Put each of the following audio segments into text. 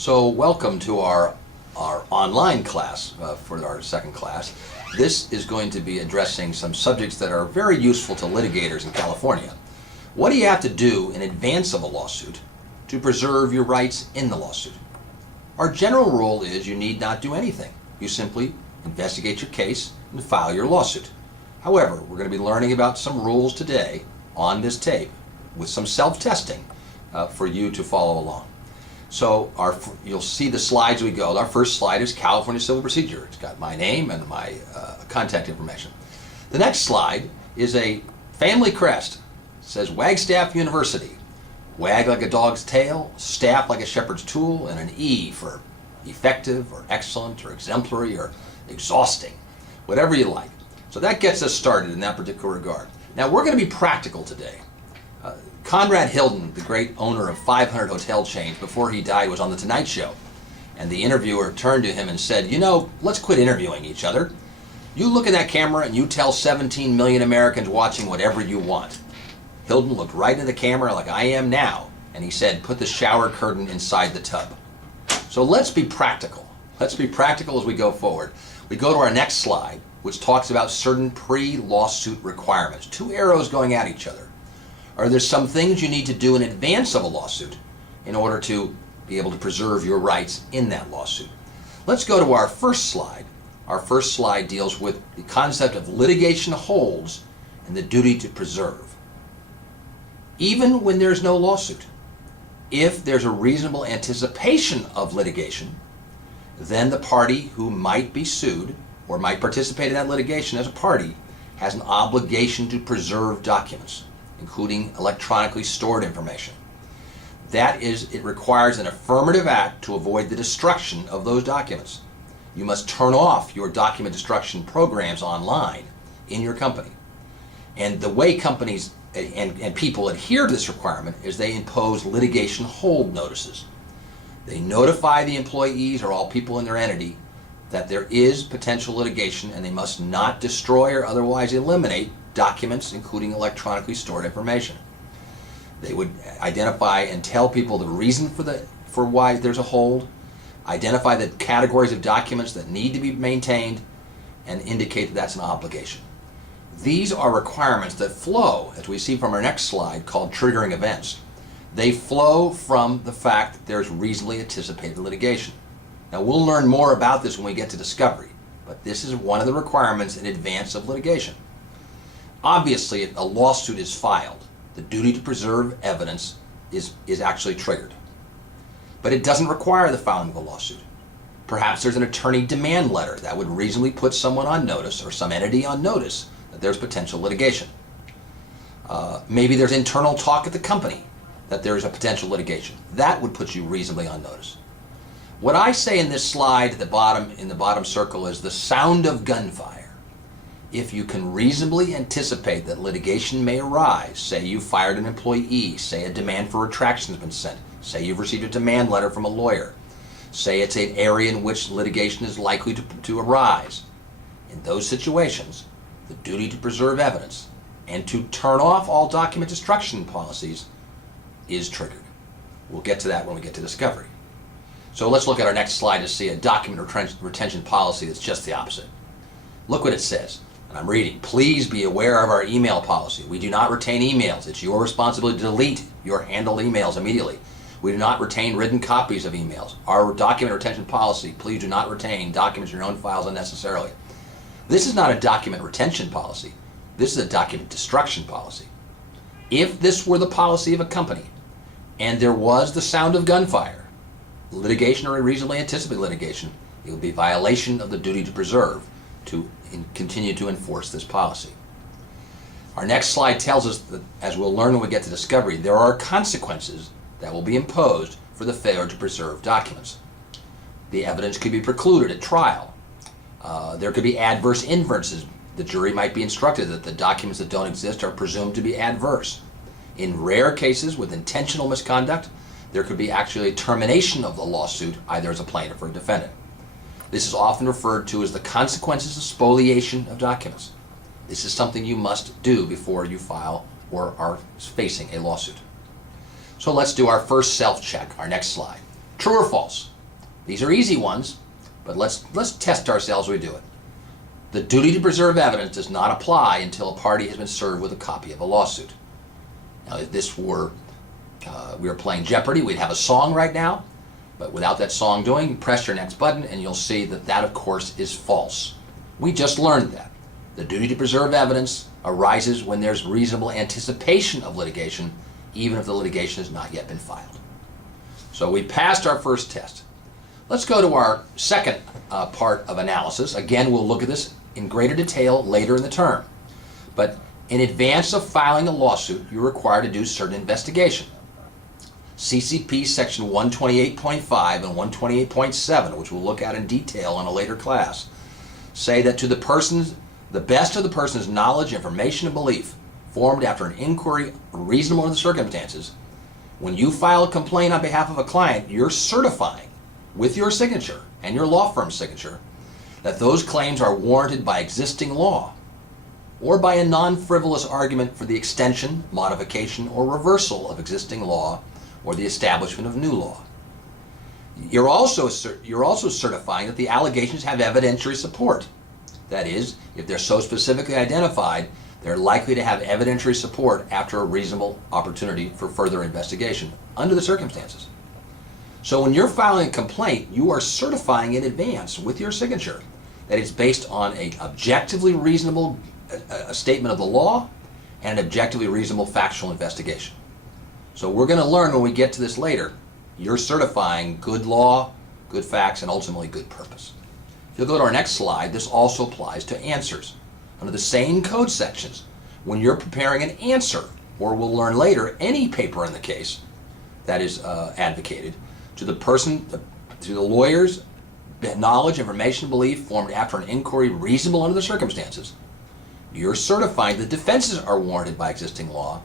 So welcome to our online class for our second class. This is going to be addressing some subjects that are very useful to litigators in California. What do you have to do in advance of a lawsuit to preserve your rights in the lawsuit? Our general rule is you need not do anything. You simply investigate your case and file your lawsuit. However, we're going to be learning about some rules today on this tape with some self-testing for you to follow along. So you'll see the slides we go. Our first slide is California Civil Procedure. It's got my name and my contact information. The next slide is a family crest. It says Wagstaff University. Wag like a dog's tail, staff like a shepherd's tool, and an E for effective or excellent or exemplary or exhausting, whatever you like. So that gets us started in that particular regard. Now we're going to be practical today. Conrad Hilton, the great owner of 500 hotel chains, before he died was on The Tonight Show. And the interviewer turned to him and said, let's quit interviewing each other. You look at that camera and you tell 17 million Americans watching whatever you want. Hilton looked right into the camera like I am now, and he said, put the shower curtain inside the tub. So let's be practical. Let's be practical as we go forward. We go to our next slide, which talks about certain pre-lawsuit requirements. Two arrows going at each other. Are there some things you need to do in advance of a lawsuit in order to be able to preserve your rights in that lawsuit? Let's go to our first slide. Our first slide deals with the concept of litigation holds and the duty to preserve. Even when there's no lawsuit, if there's a reasonable anticipation of litigation, then the party who might be sued or might participate in that litigation as a party has an obligation to preserve documents, including electronically stored information. That is, it requires an affirmative act to avoid the destruction of those documents. You must turn off your document destruction programs online in your company. And the way companies and people adhere to this requirement is they impose litigation hold notices. They notify the employees or all people in their entity that there is potential litigation and they must not destroy or otherwise eliminate documents, including electronically stored information. They would identify and tell people the reason for why there's a hold, identify the categories of documents that need to be maintained, and indicate that that's an obligation. These are requirements that flow, as we see from our next slide, called triggering events. They flow from the fact that there's reasonably anticipated litigation. Now we'll learn more about this when we get to discovery, but this is one of the requirements in advance of litigation. Obviously, if a lawsuit is filed, the duty to preserve evidence is actually triggered. But it doesn't require the filing of a lawsuit. Perhaps there's an attorney demand letter that would reasonably put someone on notice or some entity on notice that there's potential litigation. Maybe there's internal talk at the company that there's a potential litigation. That would put you reasonably on notice. What I say in this slide at the bottom, in the bottom circle, is the sound of gunfire. If you can reasonably anticipate that litigation may arise, say you fired an employee, say a demand for retraction has been sent, say you've received a demand letter from a lawyer, say it's an area in which litigation is likely to arise. In those situations, the duty to preserve evidence and to turn off all document destruction policies is triggered. We'll get to that when we get to discovery. So let's look at our next slide to see a document retention policy that's just the opposite. Look what it says. And I'm reading, please be aware of our email policy. We do not retain emails. It's your responsibility to delete your handled emails immediately. We do not retain written copies of emails. Our document retention policy, please do not retain documents in your own files unnecessarily. This is not a document retention policy. This is a document destruction policy. If this were the policy of a company and there was the sound of gunfire, litigation or reasonably anticipated litigation, it would be violation of the duty to preserve to continue to enforce this policy. Our next slide tells us that, as we'll learn when we get to discovery, there are consequences that will be imposed for the failure to preserve documents. The evidence could be precluded at trial. There could be adverse inferences. The jury might be instructed that the documents that don't exist are presumed to be adverse. In rare cases with intentional misconduct, there could be actually a termination of the lawsuit, either as a plaintiff or a defendant. This is often referred to as the consequences of spoliation of documents. This is something you must do before you file or are facing a lawsuit. So let's do our first self-check, our next slide. True or false? These are easy ones, but let's test ourselves as we do it. The duty to preserve evidence does not apply until a party has been served with a copy of a lawsuit. Now, if this were, we were playing Jeopardy, we'd have a song right now, but without that song doing, press your next button and you'll see that that, of course, is false. We just learned that. The duty to preserve evidence arises when there's reasonable anticipation of litigation, even if the litigation has not yet been filed. So we passed our first test. Let's go to our second part of analysis. Again, we'll look at this in greater detail later in the term. But in advance of filing a lawsuit, you're required to do certain investigation. CCP section 128.5 and 128.7, which we'll look at in detail in a later class, say that to the best of the person's knowledge, information, and belief, formed after an inquiry reasonable in the circumstances, when you file a complaint on behalf of a client, you're certifying with your signature and your law firm's signature that those claims are warranted by existing law or by a non-frivolous argument for the extension, modification, or reversal of existing law or the establishment of new law. You're also certifying that the allegations have evidentiary support. That is, if they're so specifically identified, they're likely to have evidentiary support after a reasonable opportunity for further investigation under the circumstances. So when you're filing a complaint, you are certifying in advance with your signature that it's based on an objectively reasonable statement of the law and an objectively reasonable factual investigation. So we're going to learn when we get to this later, you're certifying good law, good facts, and ultimately good purpose. If you'll go to our next slide, this also applies to answers. Under the same code sections, when you're preparing an answer, or we'll learn later, any paper in the case that is advocated, to the lawyer's knowledge, information, belief formed after an inquiry reasonable under the circumstances, you're certifying the defenses are warranted by existing law,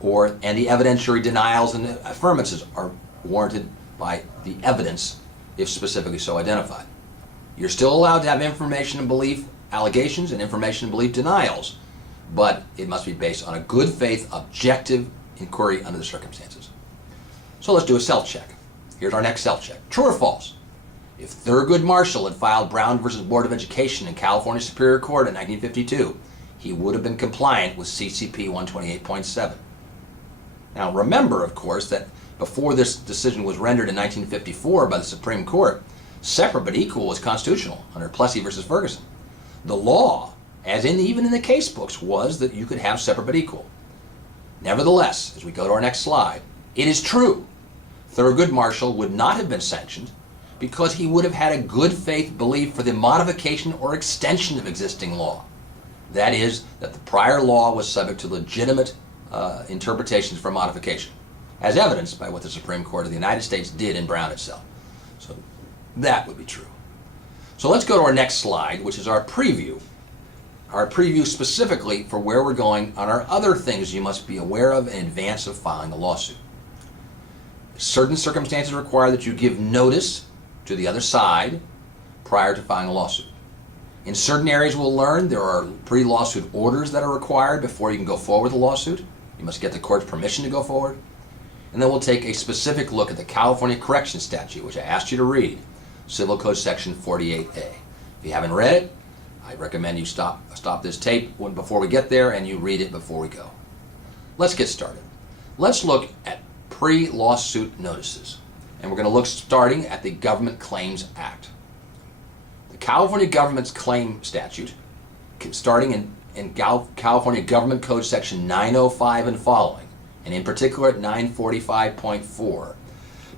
and the evidentiary denials and affirmances are warranted by the evidence if specifically so identified. You're still allowed to have information and belief allegations and information and belief denials, but it must be based on a good faith, objective inquiry under the circumstances. So let's do a self-check. Here's our next self-check. True or false? If Thurgood Marshall had filed Brown versus Board of Education in California Superior Court in 1952, he would have been compliant with CCP 128.7. Now remember, of course, that before this decision was rendered in 1954 by the Supreme Court, separate but equal was constitutional under Plessy versus Ferguson. The law, even in the case books, was that you could have separate but equal. Nevertheless, as we go to our next slide, it is true Thurgood Marshall would not have been sanctioned because he would have had a good faith belief for the modification or extension of existing law. That is, that the prior law was subject to legitimate interpretations for modification, as evidenced by what the Supreme Court of the United States did in Brown itself. So that would be true. So let's go to our next slide, which is our preview. Our preview specifically for where we're going on our other things you must be aware of in advance of filing a lawsuit. Certain circumstances require that you give notice to the other side prior to filing a lawsuit. In certain areas we'll learn there are pre-lawsuit orders that are required before you can go forward with a lawsuit. You must get the court's permission to go forward. And then we'll take a specific look at the California Correction Statute, which I asked you to read, Civil Code Section 48A. If you haven't read it, I recommend you stop this tape before we get there and you read it before we go. Let's get started. Let's look at pre-lawsuit notices. And we're going to look starting at the Government Claims Act. The California Government's Claim Statute, starting in California Government Code Section 905 and following, and in particular at 945.4,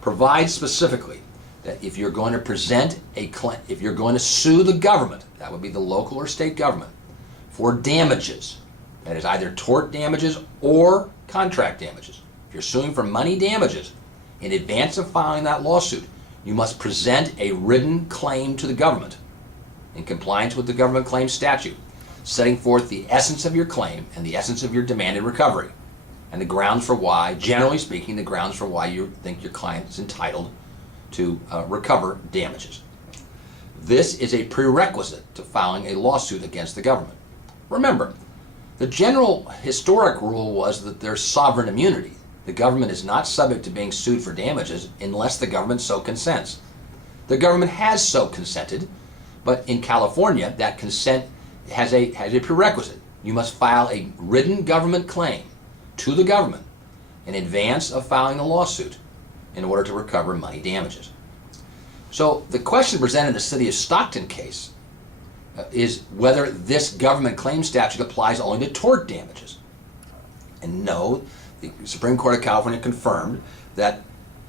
provides specifically that if you're going to present a claim, if you're going to sue the government, that would be the local or state government, for damages, that is either tort damages or contract damages. If you're suing for money damages, in advance of filing that lawsuit, you must present a written claim to the government in compliance with the Government Claims Statute, setting forth the essence of your claim and the essence of your demanded recovery, and the grounds for why, generally speaking, the grounds for why you think your client is entitled to recover damages. This is a prerequisite to filing a lawsuit against the government. Remember, the general historic rule was that there's sovereign immunity. The government is not subject to being sued for damages unless the government so consents. The government has so consented, but in California, that consent has a prerequisite. You must file a written government claim to the government in advance of filing the lawsuit in order to recover money damages. So the question presented in the City of Stockton case is whether this government claim statute applies only to tort damages. And no, the Supreme Court of California confirmed that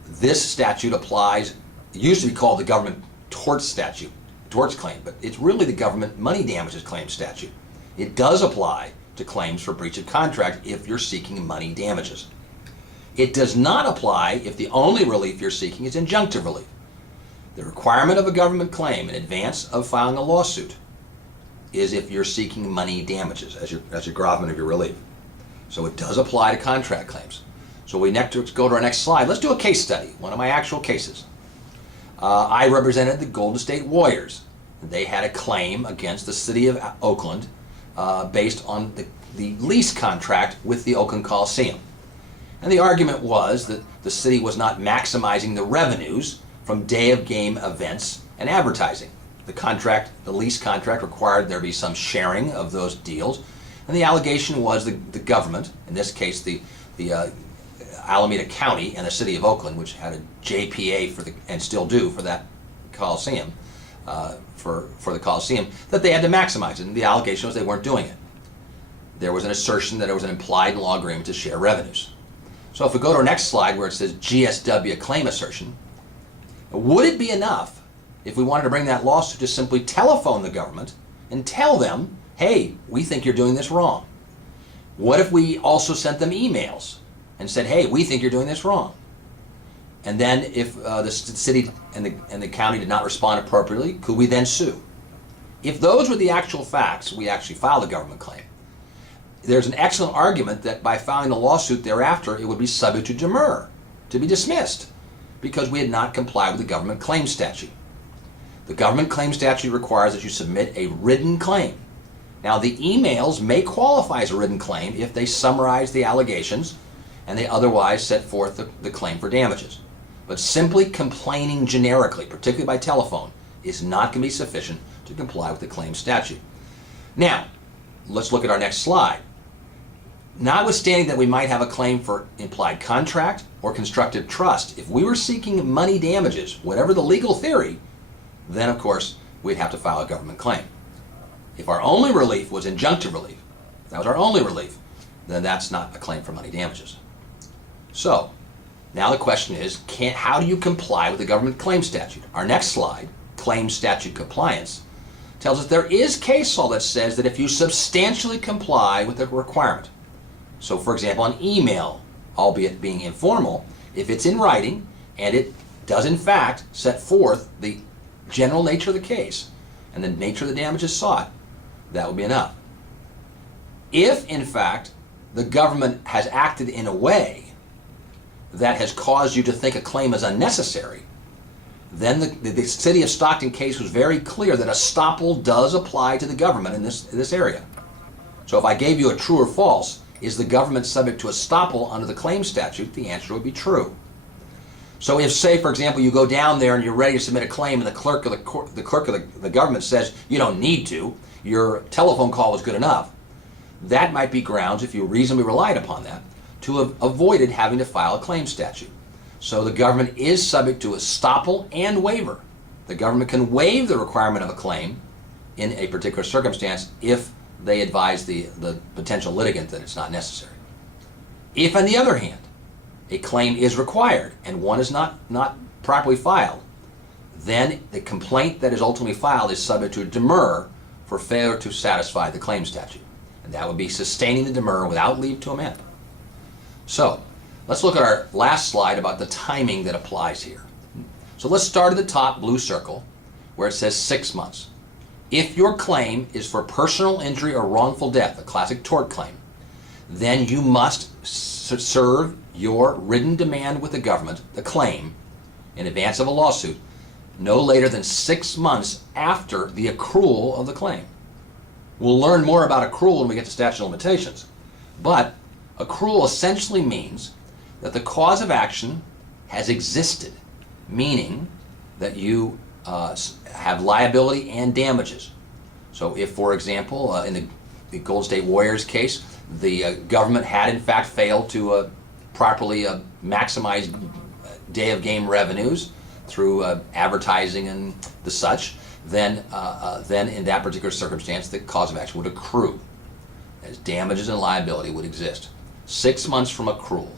this statute applies. It used to be called the government torts claim, but it's really the government money damages claim statute. It does apply to claims for breach of contract if you're seeking money damages. It does not apply if the only relief you're seeking is injunctive relief. The requirement of a government claim in advance of filing a lawsuit is if you're seeking money damages as your gravamen of your relief. So it does apply to contract claims. So we next go to our next slide. Let's do a case study, one of my actual cases. I represented the Golden State Warriors. They had a claim against the City of Oakland based on the lease contract with the Oakland Coliseum. And the argument was that the city was not maximizing the revenues from day of game events and advertising. The lease contract required there be some sharing of those deals, and the allegation was the government, in this case the Alameda County and the City of Oakland, which had a JPA and still do for that Coliseum, for the Coliseum, that they had to maximize it, and the allegation was they weren't doing it. There was an assertion that it was an implied law agreement to share revenues. So if we go to our next slide where it says GSW claim assertion, would it be enough if we wanted to bring that lawsuit to simply telephone the government and tell them, hey, we think you're doing this wrong? What if we also sent them emails and said, hey, we think you're doing this wrong? And then if the city and the county did not respond appropriately, could we then sue? If those were the actual facts, we actually filed a government claim. There's an excellent argument that by filing a lawsuit thereafter, it would be subject to demur, to be dismissed, because we had not complied with the government claim statute. The government claim statute requires that you submit a written claim. Now, the emails may qualify as a written claim if they summarize the allegations and they otherwise set forth the claim for damages. But simply complaining generically, particularly by telephone, is not going to be sufficient to comply with the claim statute. Now, let's look at our next slide. Notwithstanding that we might have a claim for implied contract or constructive trust, if we were seeking money damages, whatever the legal theory, then of course we'd have to file a government claim. If our only relief was injunctive relief, if that was our only relief, then that's not a claim for money damages. So, now the question is, how do you comply with the government claim statute? Our next slide, claim statute compliance, tells us there is case law that says that if you substantially comply with the requirement, so for example, an email, albeit being informal, if it's in writing and it does in fact set forth the general nature of the case and the nature of the damages sought, that would be enough. If in fact the government has acted in a way that has caused you to think a claim is unnecessary, then the City of Stockton case was very clear that estoppel does apply to the government in this area. So if I gave you a true or false, is the government subject to estoppel under the claim statute? The answer would be true. So if, say, for example, you go down there and you're ready to submit a claim and the clerk of the government says you don't need to, your telephone call was good enough, that might be grounds, if you reasonably relied upon that, to have avoided having to file a claim statute. So the government is subject to estoppel and waiver. The government can waive the requirement of a claim in a particular circumstance if they advise the potential litigant that it's not necessary. If, on the other hand, a claim is required and one is not properly filed, then the complaint that is ultimately filed is subject to a demur for failure to satisfy the claim statute. And that would be sustaining the demur without leave to amend. So, let's look at our last slide about the timing that applies here. So let's start at the top blue circle where it says 6 months. If your claim is for personal injury or wrongful death, a classic tort claim, then you must serve your written demand with the government, the claim, in advance of a lawsuit, no later than 6 months after the accrual of the claim. We'll learn more about accrual when we get to statute of limitations, but accrual essentially means that the cause of action has existed, meaning that you have liability and damages. So if, for example, in the Golden State Warriors case, the government had in fact failed to properly maximize day of game revenues through advertising and the such, then in that particular circumstance, the cause of action would accrue, as damages and liability would exist. 6 months from accrual.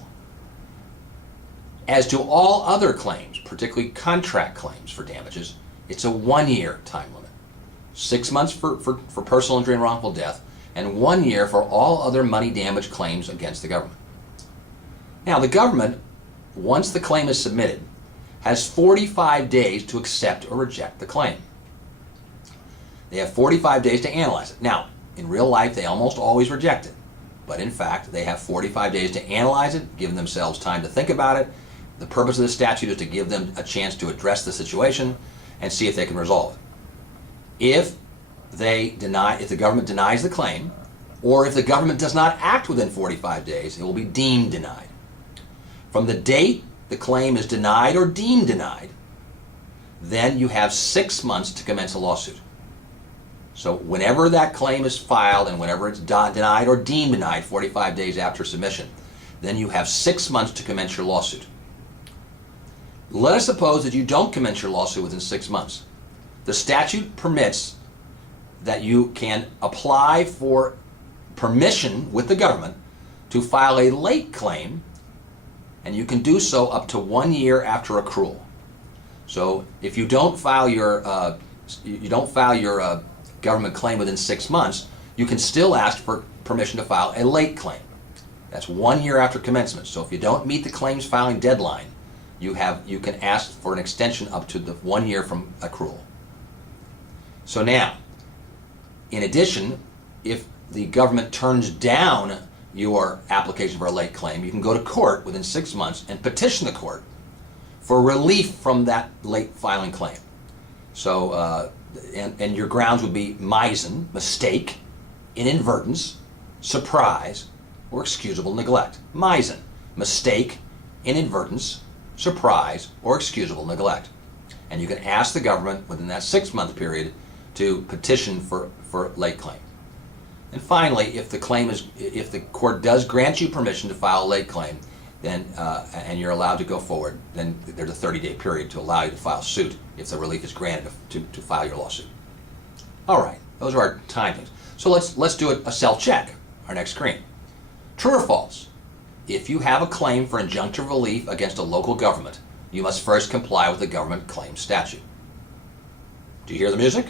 As to all other claims, particularly contract claims for damages, it's a 1-year time limit. 6 months for personal injury and wrongful death, and 1 year for all other money damage claims against the government. Now, the government, once the claim is submitted, has 45 days to accept or reject the claim. They have 45 days to analyze it. Now, in real life, they almost always reject it. But in fact, they have 45 days to analyze it, giving themselves time to think about it. The purpose of the statute is to give them a chance to address the situation and see if they can resolve it. If the government denies the claim, or if the government does not act within 45 days, it will be deemed denied. From the date the claim is denied or deemed denied, then you have 6 months to commence a lawsuit. So whenever that claim is filed and whenever it's denied or deemed denied 45 days after submission, then you have 6 months to commence your lawsuit. Let us suppose that you don't commence your lawsuit within 6 months. The statute permits that you can apply for permission with the government to file a late claim, and you can do so up to 1 year after accrual. So if you don't file your government claim within 6 months, you can still ask for permission to file a late claim. That's 1 year after commencement. So if you don't meet the claims filing deadline, you can ask for an extension up to the 1 year from accrual. So now, in addition, if the government turns down your application for a late claim, you can go to court within 6 months and petition the court for relief from that late filing claim. So, and your grounds would be misen, mistake, inadvertence, surprise, or excusable neglect. Misen, mistake, inadvertence, surprise, or excusable neglect. And you can ask the government within that 6 month period to petition for late claim. And finally, if the court does grant you permission to file a late claim, then and you're allowed to go forward, then there's a 30-day period to allow you to file suit if the relief is granted to file your lawsuit. All right, those are our timings. So let's do a self-check. Our next screen. True or false? If you have a claim for injunctive relief against a local government, you must first comply with the government claims statute. Do you hear the music?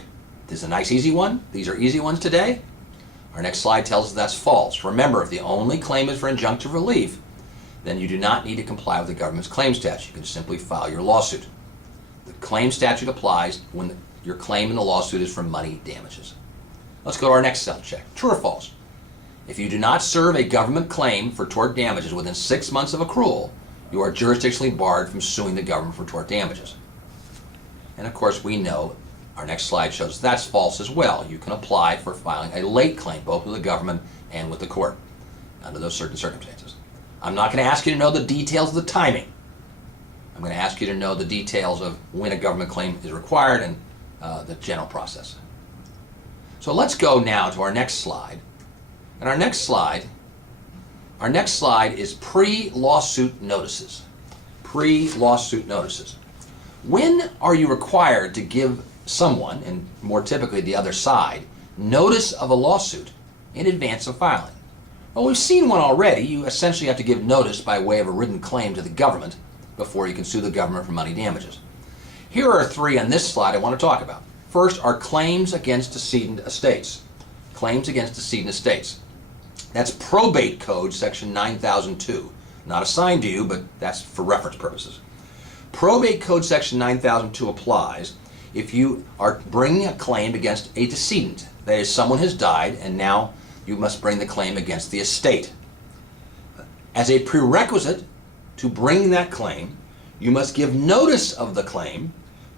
This is a nice easy one. These are easy ones today. Our next slide tells us that's false. Remember, if the only claim is for injunctive relief, then you do not need to comply with the government's claims statute. You can simply file your lawsuit. The claims statute applies when your claim in the lawsuit is for money damages. Let's go to our next self-check. True or false? If you do not serve a government claim for tort damages within 6 months of accrual, you are jurisdictionally barred from suing the government for tort damages. And of course, we know, our next slide shows that's false as well. You can apply for filing a late claim, both with the government and with the court, under those certain circumstances. I'm not going to ask you to know the details of the timing. I'm going to ask you to know the details of when a government claim is required and the general process. So let's go now to our next slide. And our next slide is pre-lawsuit notices. Pre-lawsuit notices. When are you required to give someone, and more typically the other side, notice of a lawsuit in advance of filing? Well, we've seen one already. You essentially have to give notice by way of a written claim to the government before you can sue the government for money damages. Here are three on this slide I want to talk about. First are claims against decedent estates. Claims against decedent estates. That's Probate Code Section 9002. Not assigned to you, but that's for reference purposes. Probate Code Section 9002 applies if you are bringing a claim against a decedent. That is, someone has died and now you must bring the claim against the estate. As a prerequisite to bringing that claim, you must give notice of the claim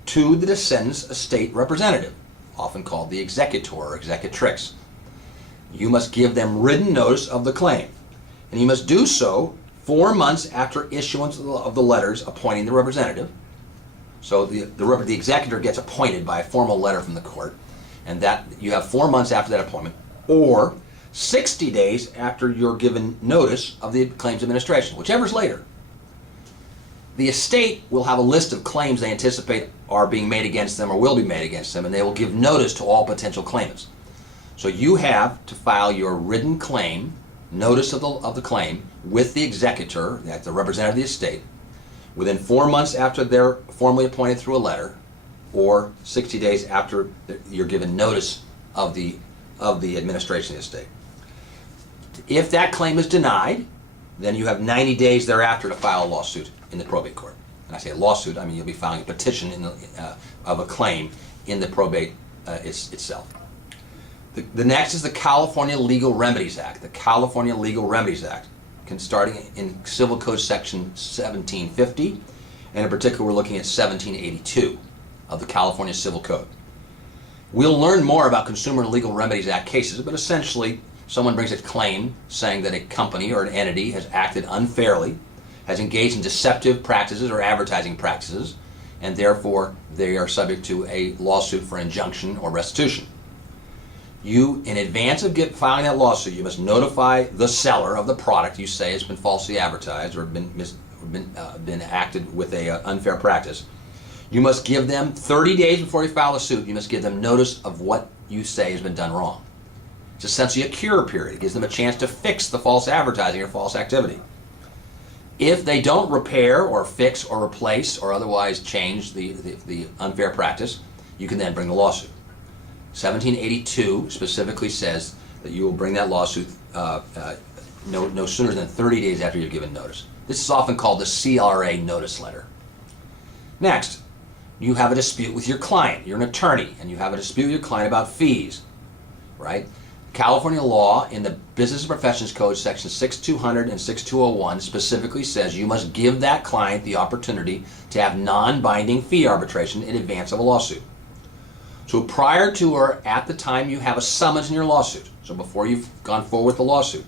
to the descendant's estate representative, often called the executor or executrix. You must give them written notice of the claim, and you must do so 4 months after issuance of the letters appointing the representative. So the executor gets appointed by a formal letter from the court, and that you have 4 months after that appointment, or 60 days after you're given notice of the claims administration, whichever's later. The estate will have a list of claims they anticipate are being made against them or will be made against them, and they will give notice to all potential claimants. So you have to file your written claim, notice of the claim, with the executor, that's the representative of the estate, within 4 months after they're formally appointed through a letter, or 60 days after you're given notice of the administration of the estate. If that claim is denied, then you have 90 days thereafter to file a lawsuit in the probate court. And I say a lawsuit, I mean you'll be filing a petition of a claim in the probate itself. The next is the California Legal Remedies Act. The California Legal Remedies Act, starting in Civil Code Section 1750, and in particular we're looking at 1782 of the California Civil Code. We'll learn more about Consumer Legal Remedies Act cases, but essentially someone brings a claim saying that a company or an entity has acted unfairly, has engaged in deceptive practices or advertising practices, and therefore they are subject to a lawsuit for injunction or restitution. You, in advance of filing that lawsuit, you must notify the seller of the product you say has been falsely advertised or been acted with a unfair practice. You must give them 30 days before you file a suit. You must give them notice of what you say has been done wrong. It's essentially a cure period. It gives them a chance to fix the false advertising or false activity. If they don't repair or fix or replace or otherwise change the unfair practice, you can then bring the lawsuit. 1782 specifically says that you will bring that lawsuit no sooner than 30 days after you're given notice. This is often called the CLRA notice letter. Next, you have a dispute with your client. You're an attorney, and you have a dispute with your client about fees, right? California law in the Business and Professions Code, Section 6200 and 6201, specifically says you must give that client the opportunity to have non-binding fee arbitration in advance of a lawsuit. So prior to or at the time you have a summons in your lawsuit, so before you've gone forward with the lawsuit,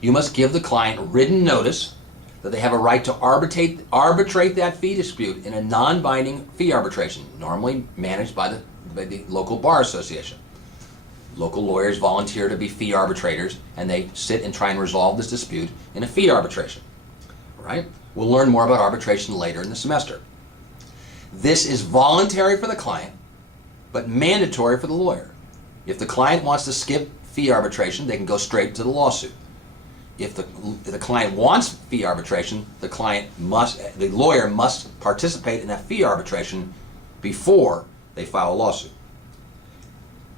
you must give the client written notice that they have a right to arbitrate that fee dispute in a non-binding fee arbitration, normally managed by the local bar association. Local lawyers volunteer to be fee arbitrators, and they sit and try and resolve this dispute in a fee arbitration. Right? We'll learn more about arbitration later in the semester. This is voluntary for the client, but mandatory for the lawyer. If the client wants to skip fee arbitration, they can go straight to the lawsuit. If the client wants fee arbitration, the lawyer must participate in that fee arbitration before they file a lawsuit.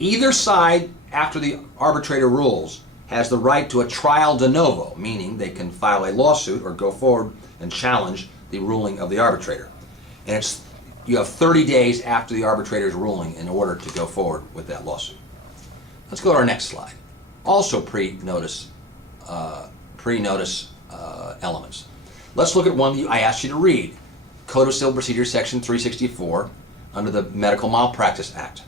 Either side, after the arbitrator rules, has the right to a trial de novo, meaning they can file a lawsuit or go forward and challenge the ruling of the arbitrator. And you have 30 days after the arbitrator's ruling in order to go forward with that lawsuit. Let's go to our next slide. Also pre-notice elements. Let's look at one I asked you to read. Code of Civil Procedure, Section 364, under the Medical Malpractice Act.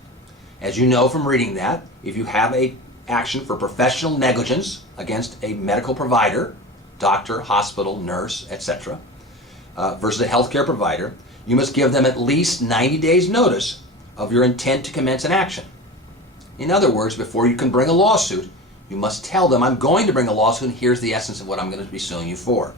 As you know from reading that, if you have an action for professional negligence against a medical provider, doctor, hospital, nurse, etc., versus a healthcare provider, you must give them at least 90 days notice of your intent to commence an action. In other words, before you can bring a lawsuit, you must tell them, I'm going to bring a lawsuit and here's the essence of what I'm going to be suing you for.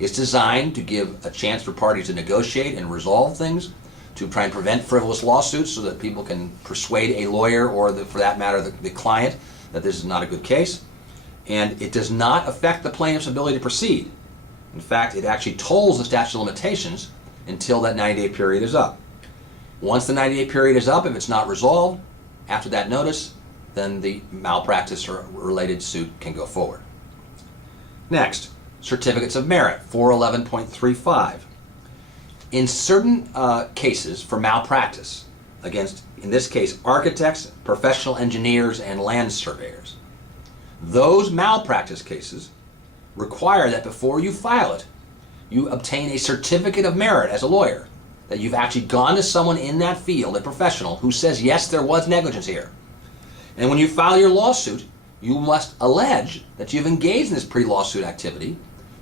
It's designed to give a chance for parties to negotiate and resolve things, to try and prevent frivolous lawsuits so that people can persuade a lawyer or, for that matter, the client that this is not a good case. And it does not affect the plaintiff's ability to proceed. In fact, it actually tolls the statute of limitations until that 90-day period is up. Once the 90-day period is up, if it's not resolved after that notice, then the malpractice or related suit can go forward. Next, certificates of merit, 411.35. In certain cases for malpractice against, in this case, architects, professional engineers, and land surveyors, those malpractice cases require that before you file it, you obtain a certificate of merit as a lawyer, that you've actually gone to someone in that field, a professional, who says, yes, there was negligence here. And when you file your lawsuit, you must allege that you've engaged in this pre-lawsuit activity,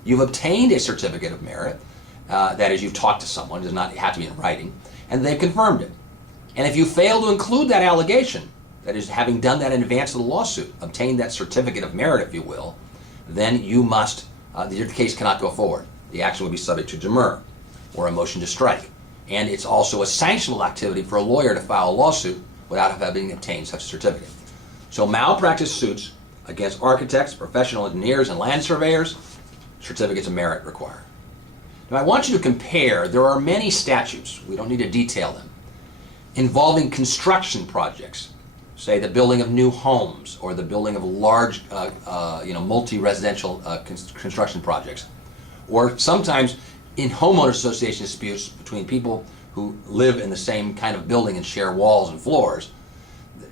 you've obtained a certificate of merit, that is, you've talked to someone, it does not have to be in writing, and they've confirmed it. And if you fail to include that allegation, that is, having done that in advance of the lawsuit, obtained that certificate of merit, if you will, then you must, the case cannot go forward. The action would be subject to demur or a motion to strike. And it's also a sanctionable activity for a lawyer to file a lawsuit without having obtained such a certificate. So malpractice suits against architects, professional engineers, and land surveyors, certificates of merit required. Now I want you to compare, there are many statutes, we don't need to detail them, involving construction projects, say the building of new homes or the building of large multi-residential construction projects, or sometimes in homeowner association disputes between people who live in the same kind of building and share walls and floors,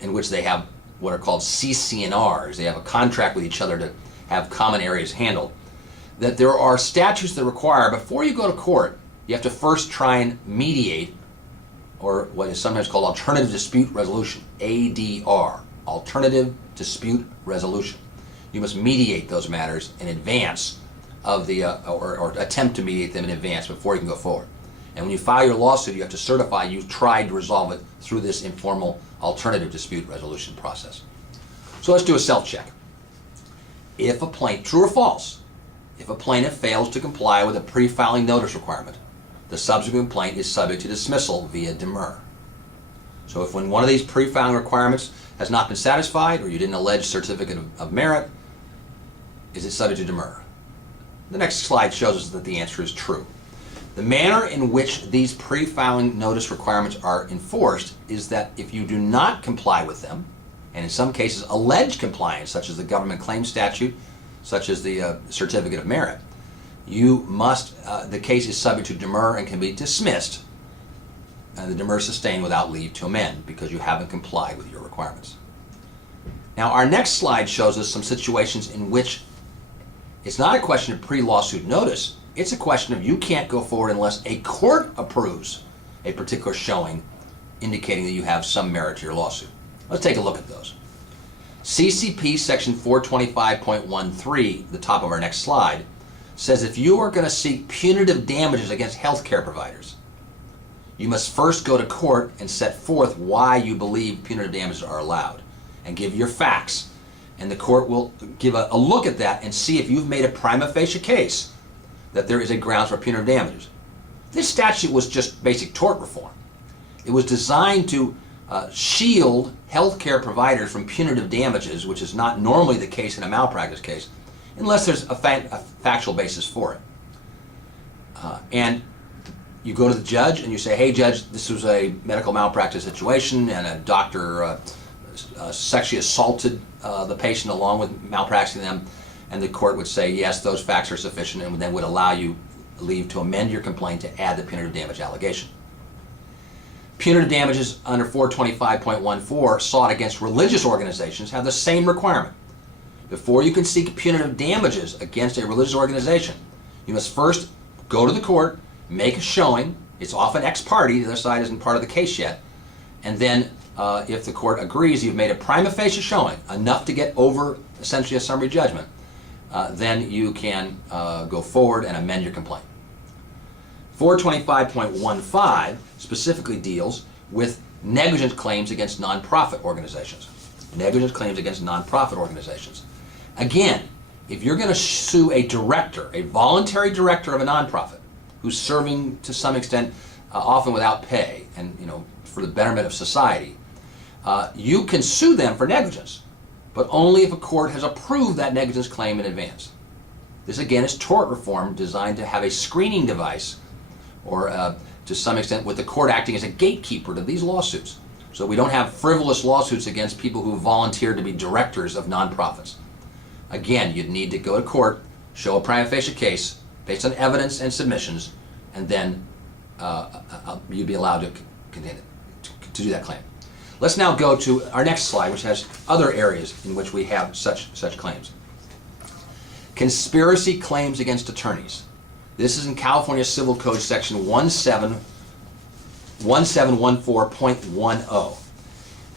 in which they have what are called CC&Rs. They have a contract with each other to have common areas handled. That there are statutes that require, before you go to court, you have to first try and mediate, or what is sometimes called alternative dispute resolution, ADR, alternative dispute resolution. You must mediate those matters in advance of the, or attempt to mediate them in advance before you can go forward. And when you file your lawsuit, you have to certify you've tried to resolve it through this informal alternative dispute resolution process. So let's do a self-check. If a plaintiff, true or false, if a plaintiff fails to comply with a pre-filing notice requirement, the subsequent complaint is subject to dismissal via demur. So if when one of these pre-filing requirements has not been satisfied, or you didn't allege certificate of merit, is it subject to demur? The next slide shows us that the answer is true. The manner in which these pre-filing notice requirements are enforced is that if you do not comply with them, and in some cases allege compliance, such as the government claims statute, such as the certificate of merit, you must, the case is subject to demur and can be dismissed, and the demur sustained without leave to amend because you haven't complied with your requirements. Now our next slide shows us some situations in which it's not a question of pre-lawsuit notice, it's a question of you can't go forward unless a court approves a particular showing indicating that you have some merit to your lawsuit. Let's take a look at those. CCP section 425.13, the top of our next slide, says if you are going to seek punitive damages against healthcare providers, you must first go to court and set forth why you believe punitive damages are allowed and give your facts. And the court will give a look at that and see if you've made a prima facie case that there is a grounds for punitive damages. This statute was just basic tort reform. It was designed to shield healthcare providers from punitive damages, which is not normally the case in a malpractice case, unless there's a factual basis for it. And you go to the judge and you say, hey judge, this was a medical malpractice situation and a doctor sexually assaulted the patient along with malpracticing them, and the court would say yes, those facts are sufficient, and then would allow you leave to amend your complaint to add the punitive damage allegation. Punitive damages under 425.14 sought against religious organizations have the same requirement. Before you can seek punitive damages against a religious organization, you must first go to the court, make a showing. It's often ex parte, the other side isn't part of the case yet, and then if the court agrees you've made a prima facie showing, enough to get over essentially a summary judgment, then you can go forward and amend your complaint. 425.15 specifically deals with negligence claims against nonprofit organizations. Negligence claims against nonprofit organizations. Again, if you're going to sue a director, a voluntary director of a nonprofit, who's serving to some extent, often without pay, and for the betterment of society, you can sue them for negligence, but only if a court has approved that negligence claim in advance. This again is tort reform designed to have a screening device, or to some extent with the court acting as a gatekeeper to these lawsuits, so we don't have frivolous lawsuits against people who volunteer to be directors of nonprofits. Again, you'd need to go to court, show a prima facie case based on evidence and submissions, and then you'd be allowed to do that claim. Let's now go to our next slide, which has other areas in which we have such claims. Conspiracy claims against attorneys. This is in California Civil Code section 1714.10.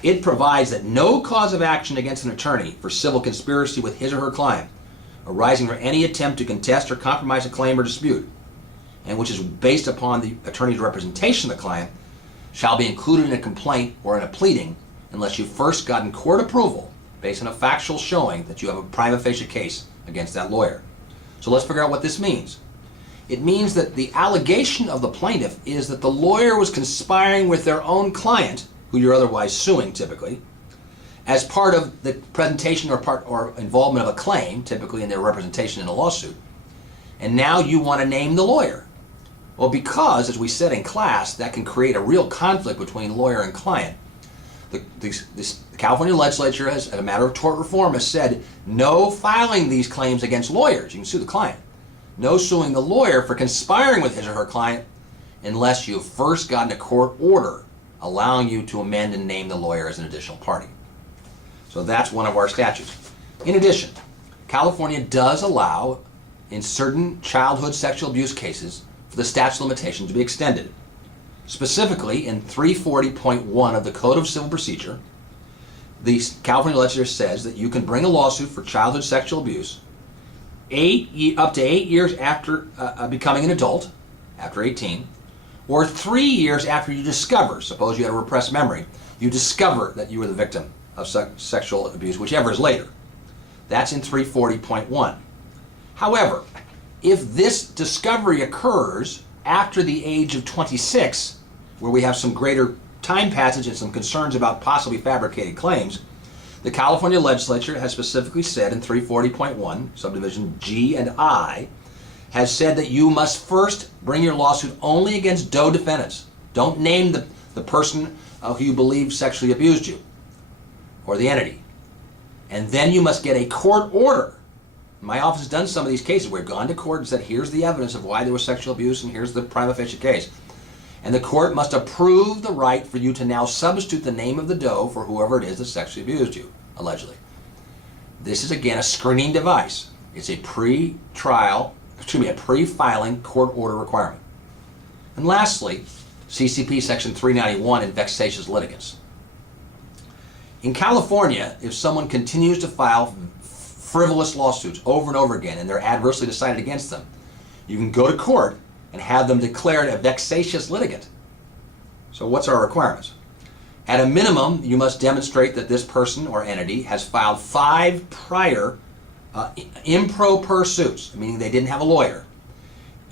It provides that no cause of action against an attorney for civil conspiracy with his or her client, arising from any attempt to contest or compromise a claim or dispute, and which is based upon the attorney's representation of the client, shall be included in a complaint or in a pleading unless you've first gotten court approval based on a factual showing that you have a prima facie case against that lawyer. So let's figure out what this means. It means that the allegation of the plaintiff is that the lawyer was conspiring with their own client, who you're otherwise suing typically, as part of the presentation or involvement of a claim, typically in their representation in a lawsuit. And now you want to name the lawyer. Well, because, as we said in class, that can create a real conflict between lawyer and client. The California legislature, as a matter of tort reform, has said no filing these claims against lawyers. You can sue the client. No suing the lawyer for conspiring with his or her client unless you've first gotten a court order allowing you to amend and name the lawyer as an additional party. So that's one of our statutes. In addition, California does allow, in certain childhood sexual abuse cases, for the statute of limitations to be extended. Specifically, in 340.1 of the Code of Civil Procedure, the California legislature says that you can bring a lawsuit for childhood sexual abuse up to 8 years after becoming an adult, after 18, or 3 years after you discover, suppose you had a repressed memory, you discover that you were the victim of sexual abuse, whichever is later. That's in 340.1. However, if this discovery occurs after the age of 26, where we have some greater time passage and some concerns about possibly fabricated claims, the California legislature has specifically said in 340.1, subdivision G and I, has said that you must first bring your lawsuit only against DOE defendants. Don't name the person who you believe sexually abused you, or the entity. And then you must get a court order. My office has done some of these cases where we've gone to court and said, here's the evidence of why there was sexual abuse and here's the prima facie case. And the court must approve the right for you to now substitute the name of the doe for whoever it is that sexually abused you, allegedly. This is again a screening device. It's a a pre-filing court order requirement. And lastly, CCP section 391 in vexatious litigants. In California, if someone continues to file frivolous lawsuits over and over again and they're adversely decided against them, you can go to court and have them declared a vexatious litigant. So what's our requirements? At a minimum, you must demonstrate that this person or entity has filed 5 prior improper suits, meaning they didn't have a lawyer,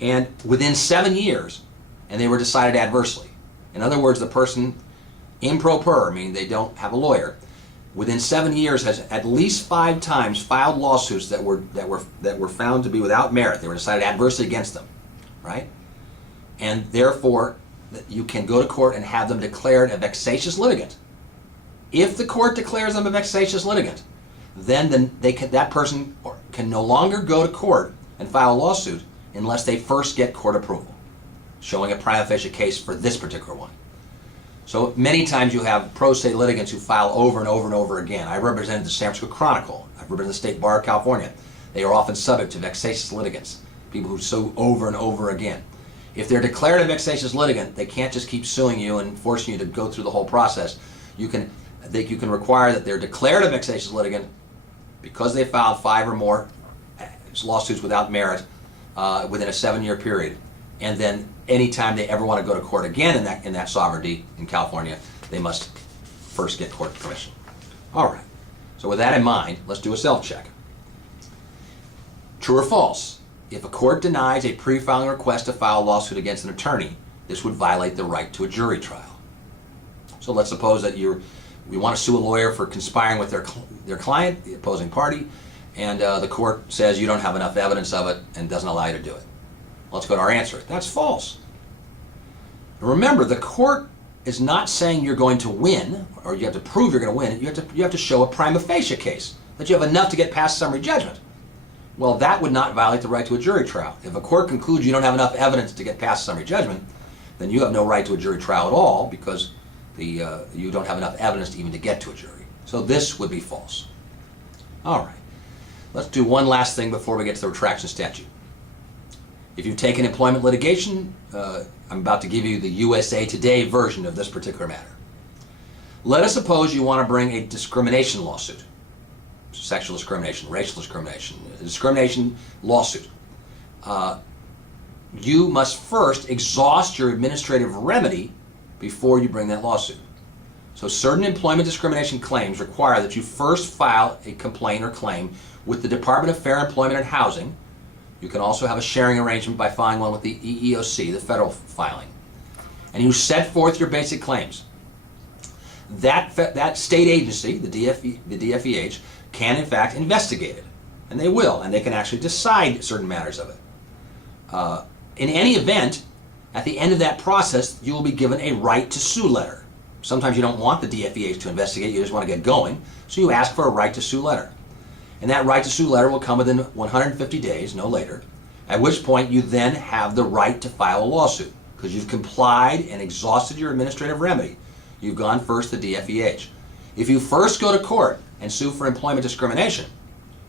and within 7 years, and they were decided adversely. In other words, the person improper, meaning they don't have a lawyer, within 7 years has at least 5 times filed lawsuits that were found to be without merit. They were decided adversely against them, right? And therefore, you can go to court and have them declared a vexatious litigant. If the court declares them a vexatious litigant, then that person can no longer go to court and file a lawsuit unless they first get court approval, showing a prima facie case for this particular one. So many times you have pro se litigants who file over and over and over again. I represented the San Francisco Chronicle. I've represented the State Bar of California. They are often subject to vexatious litigants, people who sue over and over again. If they're declared a vexatious litigant, they can't just keep suing you and forcing you to go through the whole process. You can require that they're declared a vexatious litigant because they filed 5 or more lawsuits without merit within a 7-year period. And then anytime they ever want to go to court again in that sovereignty in California, they must first get court permission. All right. So with that in mind, let's do a self-check. True or false? If a court denies a pre-filing request to file a lawsuit against an attorney, this would violate the right to a jury trial. So let's suppose that we want to sue a lawyer for conspiring with their client, the opposing party, and the court says you don't have enough evidence of it and doesn't allow you to do it. Let's go to our answer. That's false. Remember, the court is not saying you're going to win, or you have to prove you're going to win. You have to show a prima facie case, that you have enough to get past summary judgment. Well, that would not violate the right to a jury trial. If a court concludes you don't have enough evidence to get past summary judgment, then you have no right to a jury trial at all because you don't have enough evidence even to get to a jury. So this would be false. All right. Let's do one last thing before we get to the retraction statute. If you've taken employment litigation, I'm about to give you the USA Today version of this particular matter. Let us suppose you want to bring a discrimination lawsuit. Sexual discrimination, racial discrimination, a discrimination lawsuit. you must first exhaust your administrative remedy before you bring that lawsuit. So certain employment discrimination claims require that you first file a complaint or claim with the Department of Fair Employment and Housing. You can also have a sharing arrangement by filing one with the EEOC, the federal filing. And you set forth your basic claims. That state agency, the DFEH, can in fact investigate it. And they will, and they can actually decide certain matters of it. In any event, at the end of that process, you will be given a right to sue letter. Sometimes you don't want the DFEH to investigate, you just want to get going, so you ask for a right to sue letter. And that right to sue letter will come within 150 days, no later, at which point you then have the right to file a lawsuit, because you've complied and exhausted your administrative remedy. You've gone first to DFEH. If you first go to court and sue for employment discrimination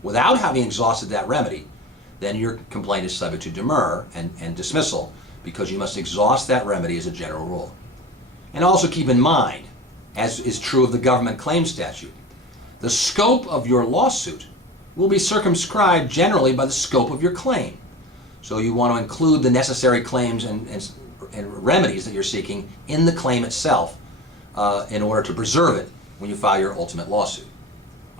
without having exhausted that remedy, then your complaint is subject to demur and dismissal, because you must exhaust that remedy as a general rule. And also keep in mind, as is true of the government claims statute, the scope of your lawsuit will be circumscribed generally by the scope of your claim. So you want to include the necessary claims and remedies that you're seeking in the claim itself in order to preserve it when you file your ultimate lawsuit.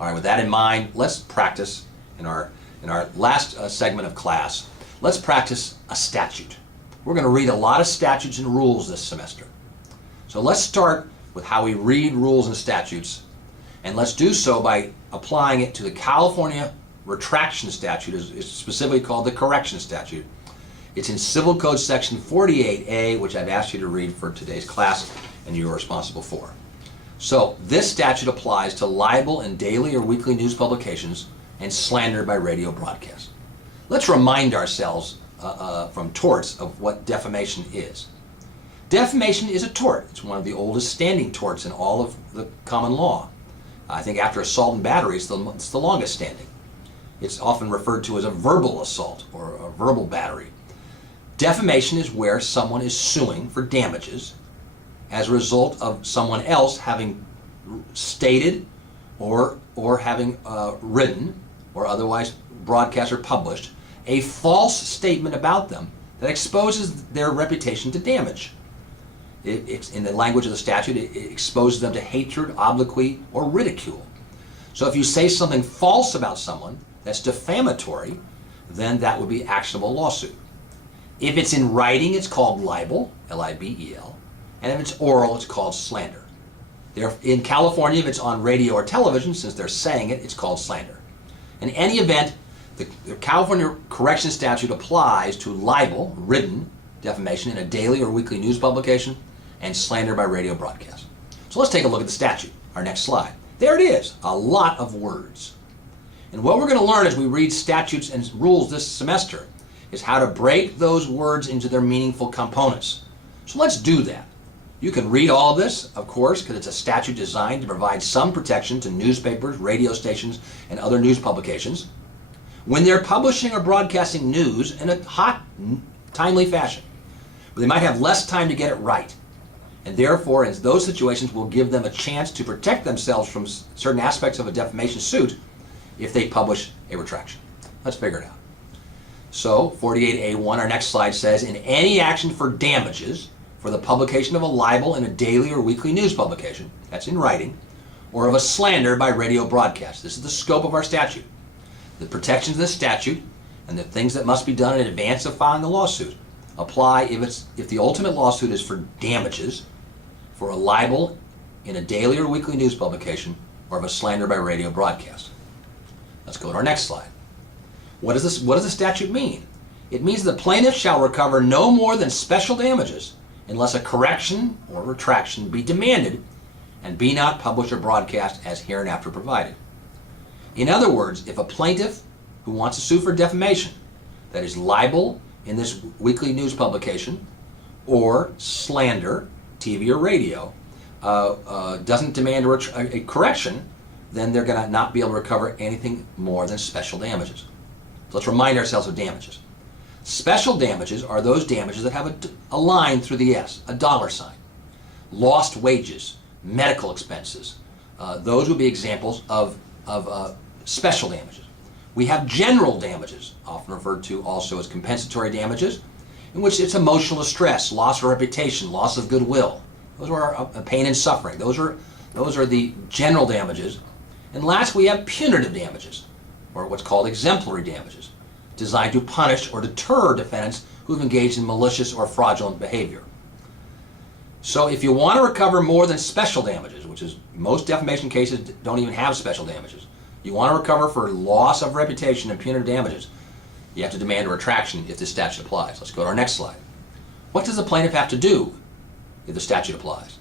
All right, with that in mind, let's practice in our last segment of class, let's practice a statute. We're going to read a lot of statutes and rules this semester. So let's start with how we read rules and statutes, and let's do so by applying it to the California retraction statute. It's specifically called the correction statute. It's in Civil Code section 48A, which I've asked you to read for today's class, and you are responsible for. So this statute applies to libel in daily or weekly news publications and slander by radio broadcast. Let's remind ourselves from torts of what defamation is. Defamation is a tort. It's one of the oldest standing torts in all of the common law. I think after assault and battery, it's the longest standing. It's often referred to as a verbal assault or a verbal battery. Defamation is where someone is suing for damages as a result of someone else having stated or having written or otherwise broadcast or published a false statement about them that exposes their reputation to damage. In the language of the statute, it exposes them to hatred, obloquy, or ridicule. So if you say something false about someone that's defamatory, then that would be actionable lawsuit. If it's in writing, it's called libel, L-I-B-E-L, and if it's oral, it's called slander. In California, if it's on radio or television, since they're saying it, it's called slander. In any event, the California correction statute applies to libel, written defamation in a daily or weekly news publication, and slander by radio broadcast. So let's take a look at the statute, our next slide. There it is, a lot of words. And what we're going to learn as we read statutes and rules this semester is how to break those words into their meaningful components. So let's do that. You can read all of this, of course, because it's a statute designed to provide some protection to newspapers, radio stations, and other news publications when they're publishing or broadcasting news in a hot, timely fashion. But they might have less time to get it right. And therefore, in those situations, we'll give them a chance to protect themselves from certain aspects of a defamation suit if they publish a retraction. Let's figure it out. So, 48A1, our next slide says, in any action for damages for the publication of a libel in a daily or weekly news publication, that's in writing, or of a slander by radio broadcast. This is the scope of our statute. The protections of the statute and the things that must be done in advance of filing the lawsuit apply if the ultimate lawsuit is for damages for a libel in a daily or weekly news publication or of a slander by radio broadcast. Let's go to our next slide. What does the statute mean? It means the plaintiff shall recover no more than special damages unless a correction or retraction be demanded and be not published or broadcast as hereinafter provided. In other words, if a plaintiff who wants to sue for defamation, that is libel in this weekly news publication, or slander, TV or radio, doesn't demand a correction, then they're going to not be able to recover anything more than special damages. So let's remind ourselves of damages. Special damages are those damages that have a line through the S, a dollar sign. Lost wages, medical expenses, those would be examples of special damages. We have general damages, often referred to also as compensatory damages, in which it's emotional distress, loss of reputation, loss of goodwill. Those are pain and suffering. Those are the general damages. And last, we have punitive damages, or what's called exemplary damages, designed to punish or deter defendants who have engaged in malicious or fraudulent behavior. So if you want to recover more than special damages, which is most defamation cases don't even have special damages, you want to recover for loss of reputation and punitive damages, you have to demand a retraction if the statute applies. Let's go to our next slide. What does the plaintiff have to do if the statute applies?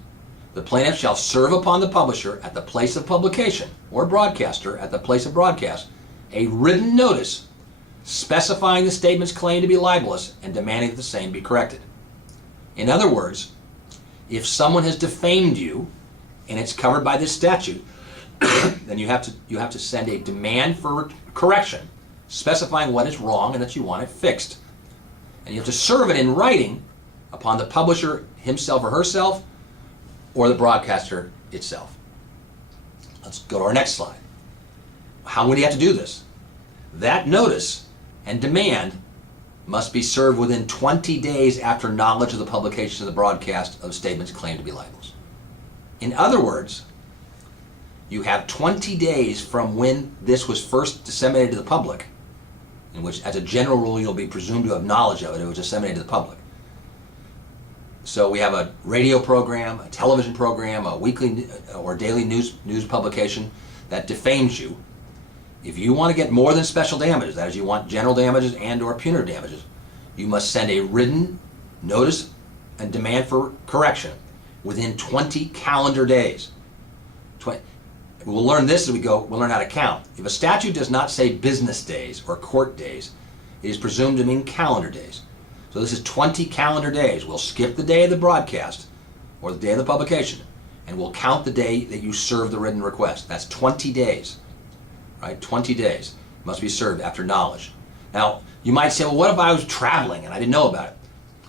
The plaintiff shall serve upon the publisher at the place of publication, or broadcaster at the place of broadcast, a written notice specifying the statement's claim to be libelous and demanding that the same be corrected. In other words, if someone has defamed you and it's covered by this statute, then you have to send a demand for correction specifying what is wrong and that you want it fixed. And you have to serve it in writing upon the publisher himself or herself or the broadcaster itself. Let's go to our next slide. How would you have to do this? That notice and demand must be served within 20 days after knowledge of the publication of the broadcast of statements claimed to be libelous. In other words, you have 20 days from when this was first disseminated to the public, in which, as a general rule, you'll be presumed to have knowledge of it. It was disseminated to the public. So we have a radio program, a television program, a weekly or daily news publication that defames you. If you want to get more than special damages, that is, you want general damages and or punitive damages, you must send a written notice and demand for correction within 20 calendar days. We'll learn this as we go. We'll learn how to count. If a statute does not say business days or court days, it is presumed to mean calendar days. So this is 20 calendar days. We'll skip the day of the broadcast or the day of the publication, and we'll count the day that you serve the written request. That's 20 days, right? 20 days must be served after knowledge. Now, you might say, well, what if I was traveling and I didn't know about it?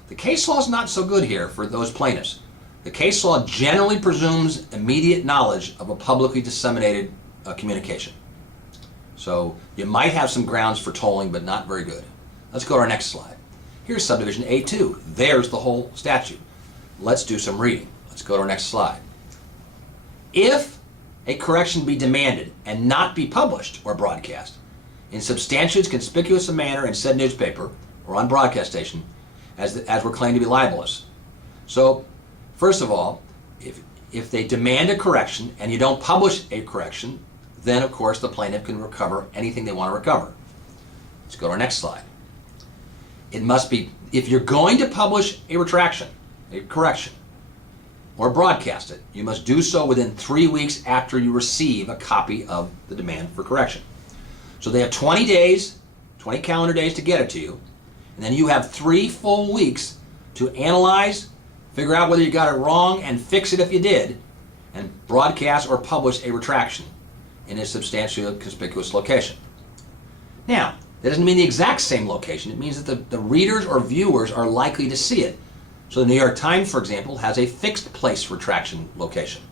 The case law is not so good here for those plaintiffs. The case law generally presumes immediate knowledge of a publicly disseminated communication. So you might have some grounds for tolling, but not very good. Let's go to our next slide. Here's subdivision A2. There's the whole statute. Let's do some reading. Let's go to our next slide. If a correction be demanded and not be published or broadcast in substantiated conspicuous a manner in said newspaper or on broadcast station as were claimed to be libelous. So, first of all, if they demand a correction and you don't publish a correction, then of course the plaintiff can recover anything they want to recover. Let's go to our next slide. It must be, if you're going to publish a retraction, a correction, or broadcast it, you must do so within 3 weeks after you receive a copy of the demand for correction. So they have 20 days, 20 calendar days to get it to you, and then you have 3 full weeks to analyze, figure out whether you got it wrong, and fix it if you did, and broadcast or publish a retraction in a substantially conspicuous location. Now, that doesn't mean the exact same location. It means that the readers or viewers are likely to see it. So the New York Times, for example, has a fixed place retraction location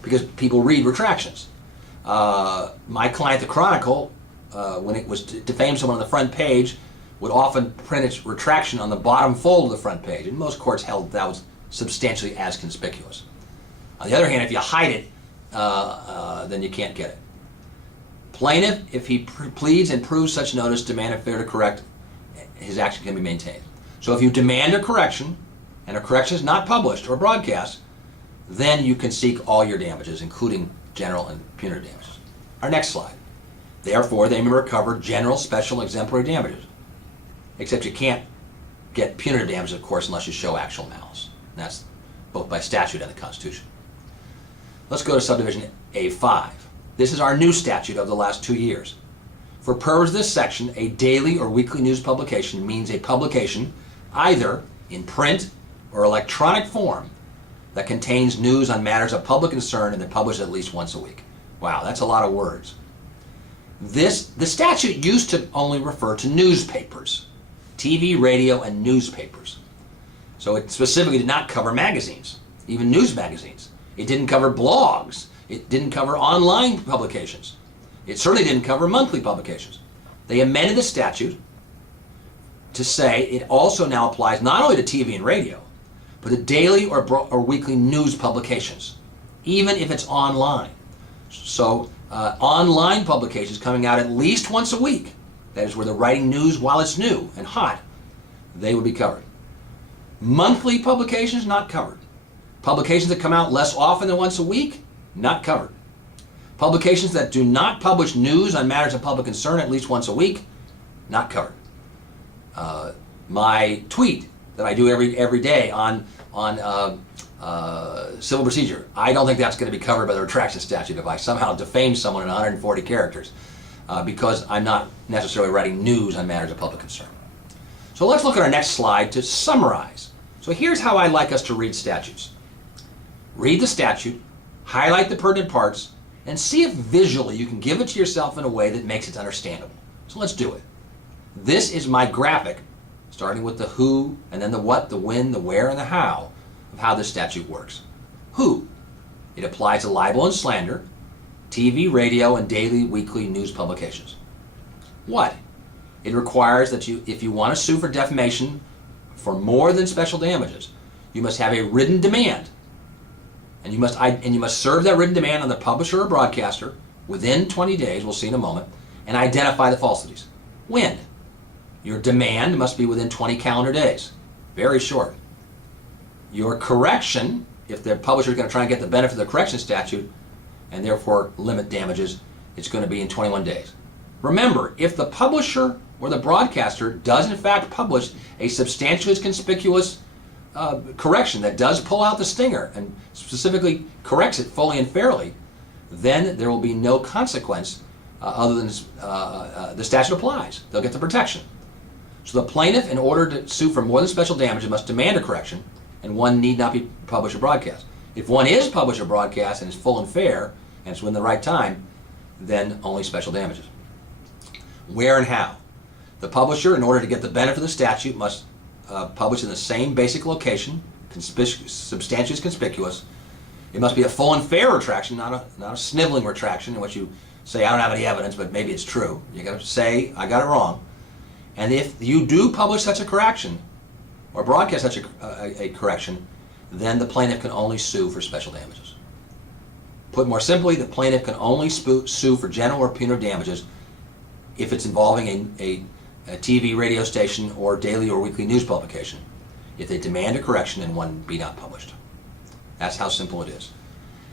because people read retractions. My client, the Chronicle, when it was defame someone on the front page, would often print its retraction on the bottom fold of the front page, and most courts held that was substantially as conspicuous. On the other hand, if you hide it, then you can't get it. Plaintiff, if he pleads and proves such notice, demand a failure to correct, his action can be maintained. So if you demand a correction, and a correction is not published or broadcast, then you can seek all your damages, including general and punitive damages. Our next slide. Therefore, they may recover general, special, exemplary damages. Except you can't get punitive damages, of course, unless you show actual malice. And that's both by statute and the Constitution. Let's go to subdivision A5. This is our new statute of the last 2 years. For purpose of this section, a daily or weekly news publication means a publication either in print or electronic form that contains news on matters of public concern and that published at least once a week. Wow, that's a lot of words. The statute used to only refer to newspapers, TV, radio, and newspapers. So it specifically did not cover magazines, even news magazines. It didn't cover blogs. It didn't cover online publications. It certainly didn't cover monthly publications. They amended the statute to say it also now applies not only to TV and radio, but to daily or weekly news publications, even if it's online. So online publications coming out at least once a week, that is where they're writing news while it's new and hot, they would be covered. Monthly publications, not covered. Publications that come out less often than once a week, not covered. Publications that do not publish news on matters of public concern at least once a week, not covered. My tweet that I do every day on civil procedure, I don't think that's going to be covered by the retraction statute if I somehow defame someone in 140 characters because I'm not necessarily writing news on matters of public concern. So let's look at our next slide to summarize. So here's how I like us to read statutes. Read the statute, highlight the pertinent parts, and see if visually you can give it to yourself in a way that makes it understandable. So let's do it. This is my graphic, starting with the who, and then the what, the when, the where, and the how of how this statute works. Who? It applies to libel and slander, TV, radio, and daily, weekly news publications. What? It requires that if you want to sue for defamation for more than special damages, you must have a written demand, and you must serve that written demand on the publisher or broadcaster within 20 days, we'll see in a moment, and identify the falsities. When? Your demand must be within 20 calendar days. Very short. Your correction, if the publisher is going to try and get the benefit of the correction statute and therefore limit damages, it's going to be in 21 days. Remember, if the publisher or the broadcaster does in fact publish a substantially conspicuous correction that does pull out the stinger and specifically corrects it fully and fairly, then there will be no consequence other than the statute applies. They'll get the protection. So the plaintiff, in order to sue for more than special damages, must demand a correction, and one need not be published or broadcast. If one is published or broadcast and is full and fair, and it's within the right time, then only special damages. Where and how? The publisher, in order to get the benefit of the statute, must publish in the same basic location, substantially conspicuous. It must be a full and fair retraction, not a sniveling retraction in which you say, I don't have any evidence, but maybe it's true. You got to say, I got it wrong. And if you do publish such a correction, or broadcast such a correction, then the plaintiff can only sue for special damages. Put more simply, the plaintiff can only sue for general or punitive damages if it's involving a TV, radio station, or daily or weekly news publication, if they demand a correction and one be not published. That's how simple it is.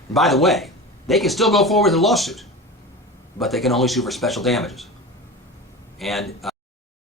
And by the way, they can still go forward with a lawsuit, but they can only sue for special damages. And